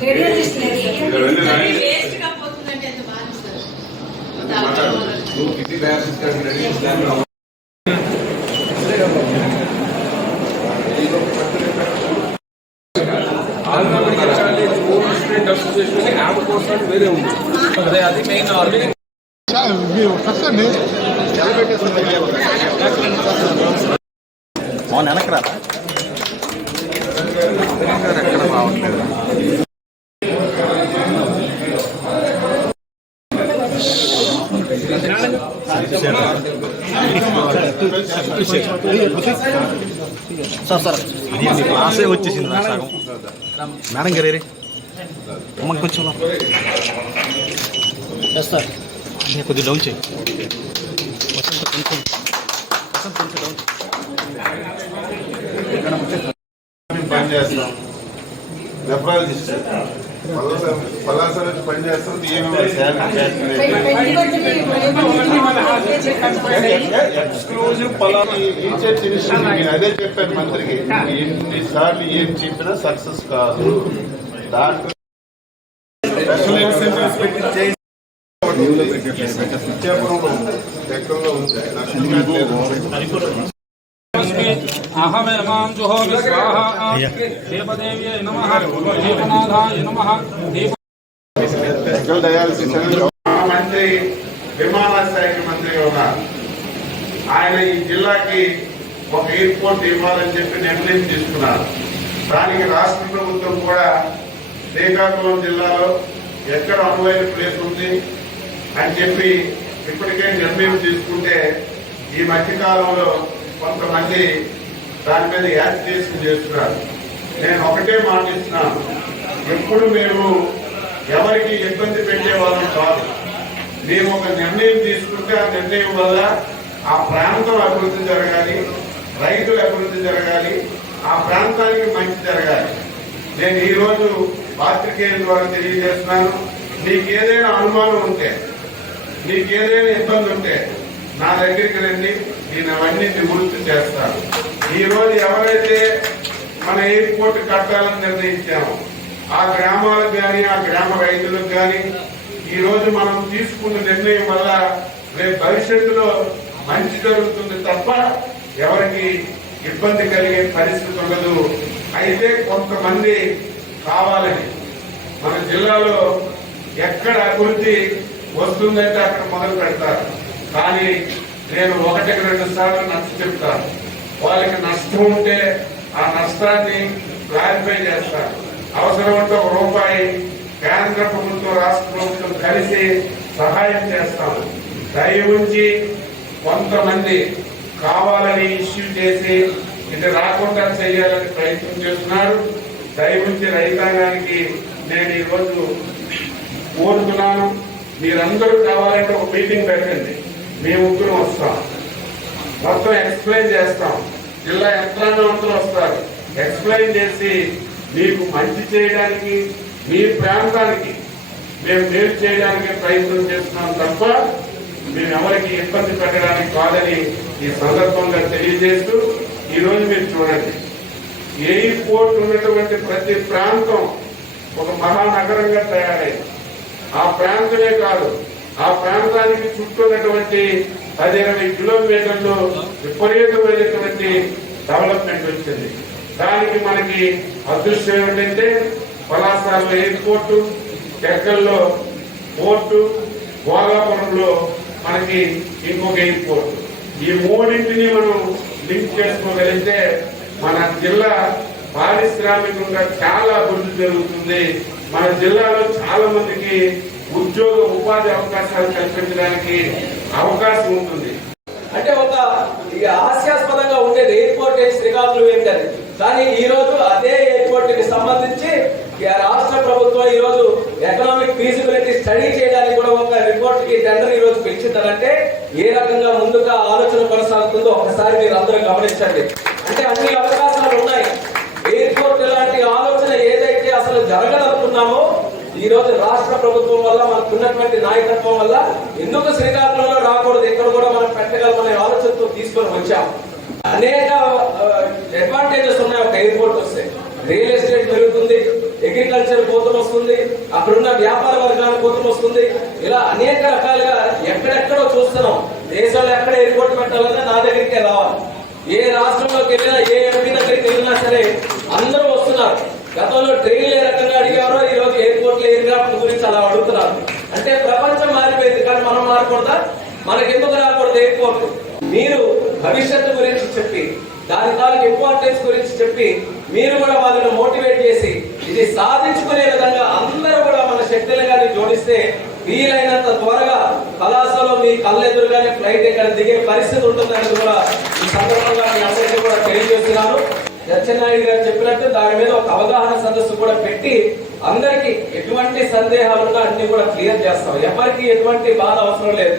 Radiologist లేదు ఇవన్నీ రాయండి. వేస్ట్ గా పోతుందంటే ఎంత బాధిస్తారు దాని నువ్వు కిడ్నీ డయాలసిస్ కానీ రెడీ చేసి Andhra medical college old student association app కోసం వేరే ఉంది అదే మెయిన్ ఆర్గనైజ్ అవును వెనక్కి రా సార్ సార్ క్లాసే వచ్చేసింది మేడం గారు ఏరి అమ్మ కొంచెం సార్ అన్నయ్య కొద్దిగా డౌన్ చేయి. వసంత కొంచెం. వసంత కొంచెం డౌన్ చేయి. పని చేస్తాం. పలాస నుంచి పని చేస్తాం. ఎక్స్క్లూజివ్ పలానా రీసెర్చ్ ఇన్స్టిట్యూట్ నేను అదే చెప్పాను మంత్రికి. ఎన్నిసార్లు ఏం చెప్పినా సక్సెస్ కాదు. డాక్టర్ స్పెషల్ సెంటర్స్ పెట్టి ఇచ్చాపురంలో ఉంది అహమేమాం జుహోమి స్వాహా నమః నమః మంత్రి విమానాశ్రయ మంత్రిగా ఉన్నారు ఆయన ఈ జిల్లాకి ఒక ఎయిర్పోర్ట్ ఇవ్వాలని చెప్పి నిర్ణయం తీసుకున్నారు. దానికి రాష్ట్ర ప్రభుత్వం కూడా శ్రీకాకుళం జిల్లాలో ఎక్కడ అనువైన ప్లేస్ ఉంది అని చెప్పి ఇప్పటికే నిర్ణయం తీసుకుంటే ఈ మధ్యకాలంలో కొంతమంది దాని మీద యాజిటేషన్ చేస్తున్నారు. నేను ఒకటే మాట ఇస్తున్నాను. ఎప్పుడు మేము ఎవరికి ఇబ్బంది పెట్టేవాళ్ళం కాదు. మేము ఒక నిర్ణయం తీసుకుంటే ఆ నిర్ణయం వల్ల ఆ ప్రాంతం అభివృద్ధి జరగాలి రైతుల అభివృద్ధి జరగాలి ఆ ప్రాంతానికి మంచి జరగాలి. నేను ఈరోజు పాత్రికేయుల ద్వారా తెలియజేస్తున్నాను. నీకేదైనా ఏదైనా అనుమానం ఉంటే నీకేదైనా ఏదైనా ఇబ్బంది ఉంటే నా దగ్గరికి రండి. నేను అవన్నీ నివృత్తి చేస్తాను. ఈ రోజు ఎవరైతే మన ఎయిర్పోర్ట్ కట్టాలని నిర్ణయించామో ఆ గ్రామాలకు కానీ ఆ గ్రామ రైతులకు కానీ ఈరోజు మనం తీసుకున్న నిర్ణయం వల్ల రేపు భవిష్యత్తులో మంచి జరుగుతుంది తప్ప ఎవరికి ఇబ్బంది కలిగే పరిస్థితి ఉండదు. అయితే కొంతమంది కావాలని మన జిల్లాలో ఎక్కడ అభివృద్ధి వస్తుందంటే అక్కడ మొదలు పెడతారు. కానీ నేను ఒకటికి రెండు సార్లు నచ్చ చెప్తాను. వాళ్ళకి నష్టం ఉంటే ఆ నష్టాన్ని క్లారిఫై చేస్తారు. అవసరం ఉంటే ఒక రూపాయి కేంద్ర ప్రభుత్వం రాష్ట్ర ప్రభుత్వం కలిసి సహాయం చేస్తాము దయ ఉంచి కొంతమంది కావాలని ఇష్యూ చేసి ఇది రాకుండా చేయాలని ప్రయత్నం చేస్తున్నారు. దయవుంచి రైతాంగానికి నేను ఈరోజు కోరుతున్నాను. మీరందరూ కావాలంటే ఒక మీటింగ్ పెట్టండి. మేము ముగ్గురు వస్తాం. మొత్తం ఎక్స్ప్లెయిన్ చేస్తాం. జిల్లా యంత్రాంగం అందరూ వస్తారు. ఎక్స్ప్లెయిన్ చేసి మీకు మంచి చేయడానికి మీ ప్రాంతానికి మేము మేలు చేయడానికి ప్రయత్నం చేస్తున్నాం తప్ప మేము ఎవరికి ఇబ్బంది పెట్టడానికి కాదని ఈ సందర్భంగా తెలియజేస్తూ ఈ రోజు మీరు చూడండి. ఎయిర్పోర్ట్ ఉన్నటువంటి ప్రతి ప్రాంతం ఒక మహానగరంగా తయారైంది. ఆ ప్రాంతమే కాదు ఆ ప్రాంతానికి చుట్టూ ఉన్నటువంటి పది ఇరవై కిలోమీటర్లు విపరీతమైనటువంటి డెవలప్మెంట్ వచ్చింది. దానికి మనకి అదృష్టం ఏమిటంటే పలాసాలో ఎయిర్పోర్టు టెక్కల్లో పోర్టు భోగాపురంలో మనకి ఇంకొక ఎయిర్పోర్ట్. ఈ మూడింటిని మనం లింక్ చేసుకోగలిగితే మన జిల్లా పారిశ్రామికంగా చాలా అభివృద్ధి జరుగుతుంది. మన జిల్లాలో చాలా మందికి ఉద్యోగ ఉపాధి అవకాశాలు కల్పించడానికి అవకాశం ఉంటుంది. అంటే ఒక ఇక హాస్యాస్పదంగా ఉండేది ఎయిర్పోర్ట్ శ్రీకాకుళం ఏంటని కానీ ఈ రోజు అదే ఎయిర్పోర్ట్కి సంబంధించి ఇక రాష్ట్ర ప్రభుత్వం ఈ రోజు ఎకనామిక్ ఫీజిబిలిటీ స్టడీ చేయడానికి కూడా ఒక రిపోర్ట్కి టెండర్ ఈ రోజు పిలిచిందనంటే ఏ రకంగా ముందుగా ఆలోచన కొనసాగుతుందో ఒకసారి మీరు అందరూ గమనించండి. అంటే అన్ని అవకాశాలు ఉన్నాయి. ఎయిర్పోర్ట్ లాంటి ఆలోచన ఏదైతే అసలు జరగదనుకున్నామో ఈ రోజు రాష్ట్ర ప్రభుత్వం వల్ల మనకు ఉన్నటువంటి నాయకత్వం వల్ల ఎందుకు శ్రీకాకుళంలో రాకూడదు? ఇక్కడ కూడా మనం పెట్టగలమనే ఆలోచనతో తీసుకొని వచ్చాం. అనేక అడ్వాంటేజెస్ ఉన్నాయి ఒక ఎయిర్పోర్ట్ వస్తే. రియల్ ఎస్టేట్ పెరుగుతుంది అగ్రికల్చర్ కోతం వస్తుంది అక్కడున్న వ్యాపార వర్గాల కోతం వస్తుంది. ఇలా అనేక రకాలుగా ఎక్కడెక్కడో చూస్తున్నాం. దేశంలో ఎక్కడ ఎయిర్పోర్ట్ పెట్టాలన్నా నా దగ్గరికే రావాలి. ఏ రాష్ట్రంలోకి వెళ్ళినా ఏ ఎంపీ దగ్గరికి వెళ్ళినా సరే అందరూ వస్తున్నారు. గతంలో ట్రైన్లు ఏ రకంగా అడిగారో ఈ రోజు ఎయిర్పోర్ట్ ఎయిర్క్రాఫ్ట్ గురించి అలా అడుగుతున్నారు. అంటే ప్రపంచం మారిపోయింది కానీ మనం మారకూడదా? మనకెందుకు రాకూడదు ఎయిర్పోర్ట్? మీరు భవిష్యత్తు గురించి చెప్పి దాని తాలూకు ఇంపార్టెన్స్ గురించి చెప్పి మీరు కూడా వాళ్ళని మోటివేట్ చేసి ఇది సాధించుకునే విధంగా అందరూ కూడా మన శక్తులు కానీ జోడిస్తే వీలైనంత త్వరగా కళాశాలలో మీ కళ్ళెదురుగానే ఫ్లైట్ ఇక్కడ దిగే పరిస్థితి ఉంటుందని కూడా సందర్భంగా మీ అందరికీ కూడా తెలియజేస్తున్నాను. సత్యనారాయణ గారు చెప్పినట్టు దాని మీద ఒక అవగాహన సదస్సు కూడా పెట్టి అందరికీ ఎటువంటి సందేహాలు ఉన్నా అన్ని కూడా క్లియర్ చేస్తాం. ఎవరికి ఎటువంటి బాధ అవసరం లేదు.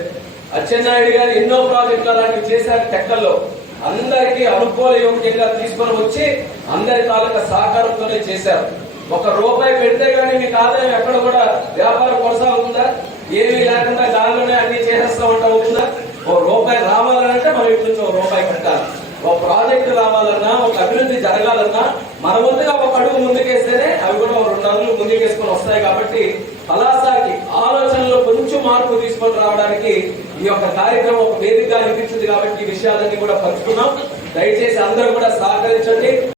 అచ్చెన్నాయుడు గారు ఎన్నో ప్రాజెక్టులు అలాంటివి చేశారు టెక్కల్లో. అందరికీ అనుకూల యోగ్యంగా తీసుకొని వచ్చి అందరి తాలూకా సహకారంతోనే చేశారు. ఒక రూపాయి పెడితే గానీ మీకు ఆదాయం ఎక్కడ కూడా వ్యాపారం కొనసాగుతుందా? ఏమీ లేకుండా దానిలోనే అన్ని చేసేస్తా ఉంటా ఒక ఓ రూపాయి రావాలి మనం ఇటు నుంచి ఒక రూపాయి పెట్టాలి ఒక ప్రాజెక్ట్ రావాలన్నా ఒక అభివృద్ధి జరగాలన్నా మన ముందుగా ఒక అడుగు ముందుకేస్తేనే అవి కూడా రెండు అడుగులు ముందుకేసుకొని వస్తాయి కాబట్టి కళాశాలకి ఆలోచనలో కొంచెం మార్పు తీసుకొని రావడానికి ఈ యొక్క కార్యక్రమం ఒక వేదికగా అనిపించింది కాబట్టి ఈ విషయాలన్నీ కూడా పంచుకున్నాం. దయచేసి అందరూ కూడా సహకరించండి.